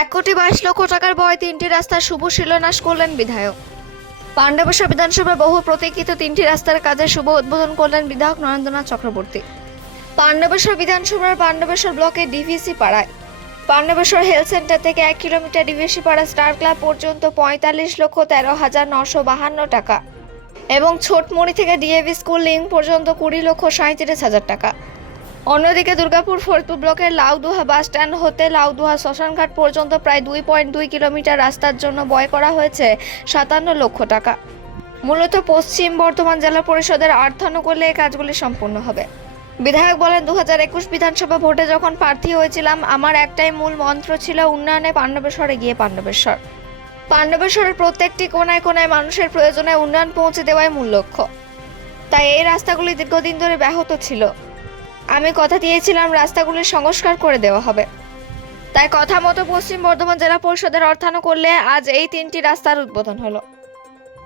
এক কোটি বাইশ লক্ষ টাকার বয় তিনটি রাস্তার শুভ শিলান্যাস করলেন বিধায়ক। পাণ্ডবেশ্বর বিধানসভার বহু প্রতীক্ষিত তিনটি রাস্তার কাজের শুভ উদ্বোধন করলেন বিধায়ক নরেন্দ্রনাথ চক্রবর্তী। পাণ্ডবেশ্বর বিধানসভার পাণ্ডবেশ্বর ব্লকের ডিভিসি পাড়ায়। পাণ্ডবেশ্বর হেলথ সেন্টার থেকে এক কিলোমিটার ডিভিসি পাড়া স্টার ক্লাব পর্যন্ত পঁয়তাল্লিশ লক্ষ তেরো হাজার নশো বাহান্ন টাকা। এবং ছোটমুড়ি থেকে ডিএভি স্কুল লিঙ্ক পর্যন্ত কুড়ি লক্ষ সাঁত্রিশ হাজার টাকা। অন্যদিকে দুর্গাপুর ফরিদপুর ব্লকের লাউদুহা বাস স্ট্যান্ড হতে লাউদুহা শ্মশানঘাট পর্যন্ত প্রায় দুই পয়েন্ট দুই কিলোমিটার রাস্তার জন্য ব্যয় করা হয়েছে সাতান্ন লক্ষ টাকা। মূলত পশ্চিম বর্ধমান জেলা পরিষদের অর্থানুকূল্যে এই কাজগুলি সম্পূর্ণ হবে। বিধায়ক বলেন দু একুশ বিধানসভা ভোটে যখন প্রার্থী হয়েছিলাম, আমার একটাই মূল মন্ত্র ছিল উন্নয়নে পাণ্ডবেশ্বরে গিয়ে পাণ্ডবেশ্বর। পাণ্ডবেশ্বরের প্রত্যেকটি কোনায় কোনায় মানুষের প্রয়োজনে উন্নয়ন পৌঁছে দেওয়াই মূল লক্ষ্য। তাই এই রাস্তাগুলি দীর্ঘদিন ধরে ব্যাহত ছিল। আমি কথা দিয়েছিলাম রাস্তাগুলির সংস্কার করে দেওয়া হবে। তাই কথা মতো পশ্চিম বর্ধমান জেলা পরিষদের অর্থানুকূল্যে আজ এই তিনটি রাস্তার উদ্বোধন হলো।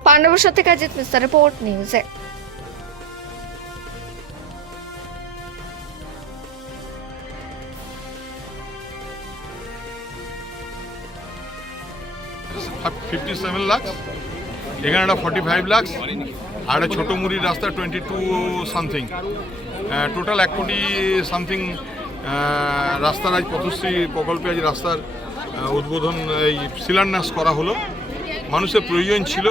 পাণ্ডবেশ্বর থেকে জিৎ মিস্টার রিপোর্ট নিউজে। ফিফটি সেভেন লাক্স এখানে একটা ফর্টি ফাইভ লাক্স আর একটা ছোটো মুড়ির রাস্তা টোয়েন্টি টু সামথিং টোটাল এক কোটি সামথিং রাস্তার আজ পথশ্রী প্রকল্পে আজ রাস্তার উদ্বোধন, এই শিলান্যাস করা হলো। মানুষের প্রয়োজন ছিল।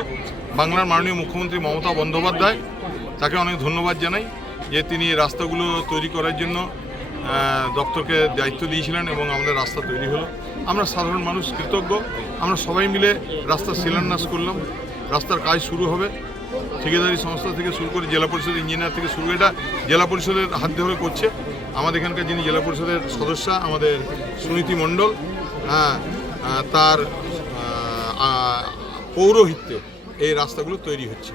বাংলার মাননীয় মুখ্যমন্ত্রী মমতা বন্দ্যোপাধ্যায়, তাকে অনেক ধন্যবাদ জানাই যে তিনি রাস্তাগুলো তৈরি করার জন্য দপ্তরকে দায়িত্ব দিয়েছিলেন এবং আমাদের রাস্তা তৈরি হলো। আমরা সাধারণ মানুষ, কৃতজ্ঞ। আমরা সবাই মিলে রাস্তা শিলান্যাস করলাম। রাস্তার কাজ শুরু হবে। ঠিকাদারি সংস্থা থেকে শুরু করে জেলা পরিষদের ইঞ্জিনিয়ার থেকে শুরু এটা জেলা পরিষদের হাত ধরে করছে। আমাদের এখানকার যিনি জেলা পরিষদের সদস্য, আমাদের সুনীতি মণ্ডল হ্যাঁ তার পৌরোহিত্যে এই রাস্তাগুলো তৈরি হচ্ছে।